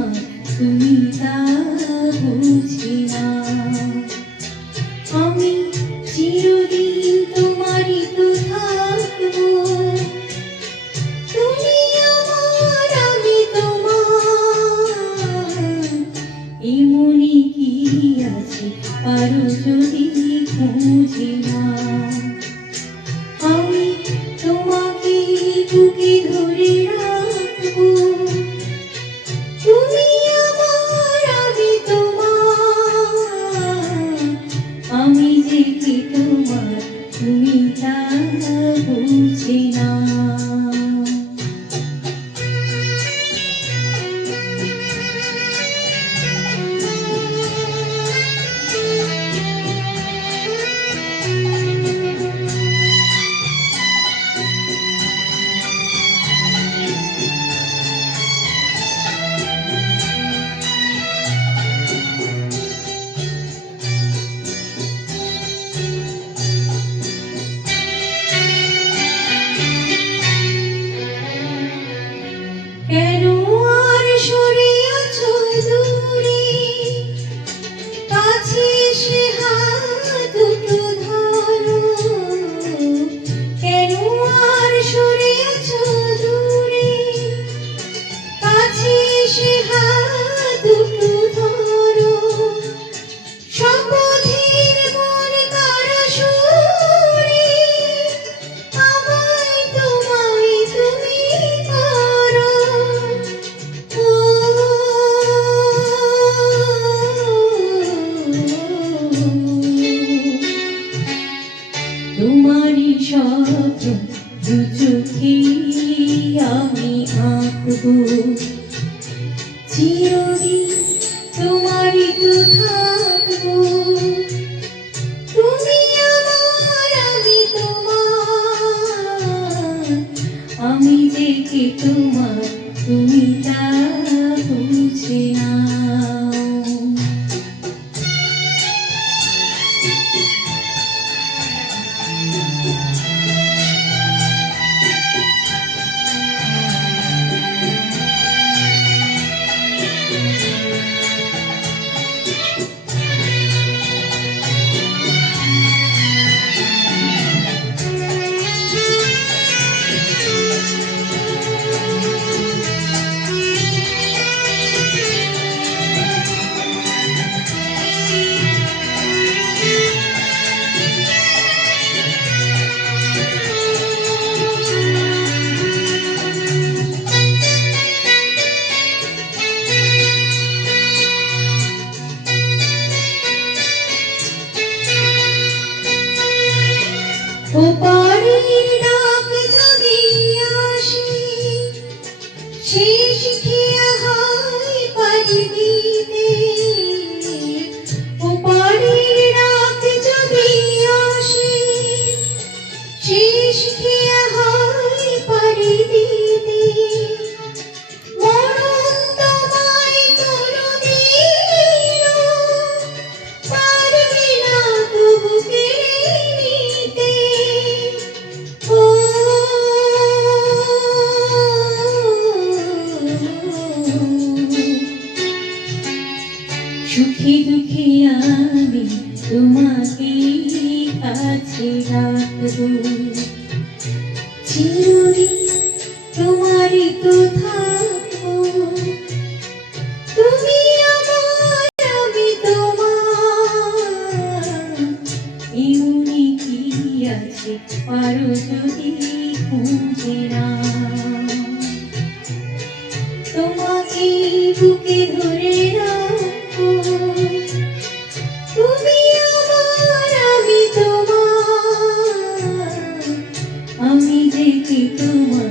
তোমার তুমি তা বুঝি না। আমি চিরদিন তোমারই তো থাকবো, তুমি আমার আমি তোমার। এমনই কি আছে পারো যদি খুঁজে না। আমি তোমাকে বুকে ধরে রাখবো, তুমি আমার আমি তোমার। আমি যে কি তোমার তুমি তা বুঝে না। কেন আর সরে আছো দূরে, কাছে এসে হাত দুটো ধরো। কেন আর সরে আছো দূরে, কাছে এসে হাত দুটো ধরো। শপথের মন কারা সুরে আমায় তোমায় তুমি করো। তোমারই স্বপ্ন দু চোখে আমি আঁকবো, চিরদিন তোমারই তো থাকবো। তুমি আমার আমি তোমার। আমি যে কি তোমার তুমি তা বুঝে না। ওপারের ডাক যদি আসে, শেষ খেয়া হয় পারি দিতে। ওপারের ডাক যদি আসে, শেষ খেয়া হয় পারি দিতে। মরণ তোমায় কোনদিনও পারবে না তবু কেড়ে নিতে। সুখী দুঃখী আমি তোমাকে কাছে রাখবো, চিরদিন তোমারই তো থাকবো। তুমি আমার আমি তোমার। এমনি কি আছে পারো যদি খুঁজে না। তোমাকে বুকে ধরে রাখবো, তুমি আমার আমি তোমার। আমি যে কি তোমার